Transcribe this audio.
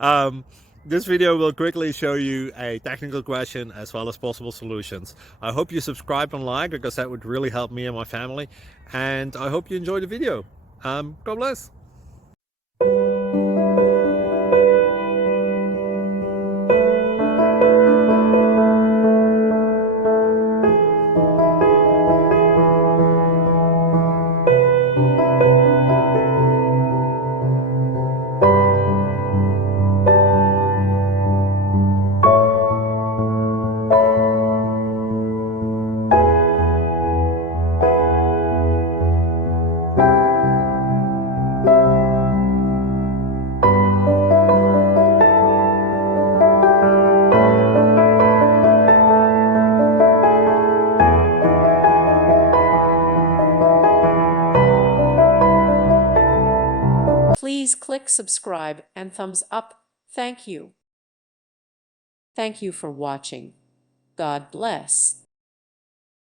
um, this video will quickly show you a technical question as well as possible solutions. I hope you subscribe and like, because that would really help me and my family. And I hope you enjoy the video. God bless. Please click subscribe and thumbs up. Thank you. Thank you for watching. God bless.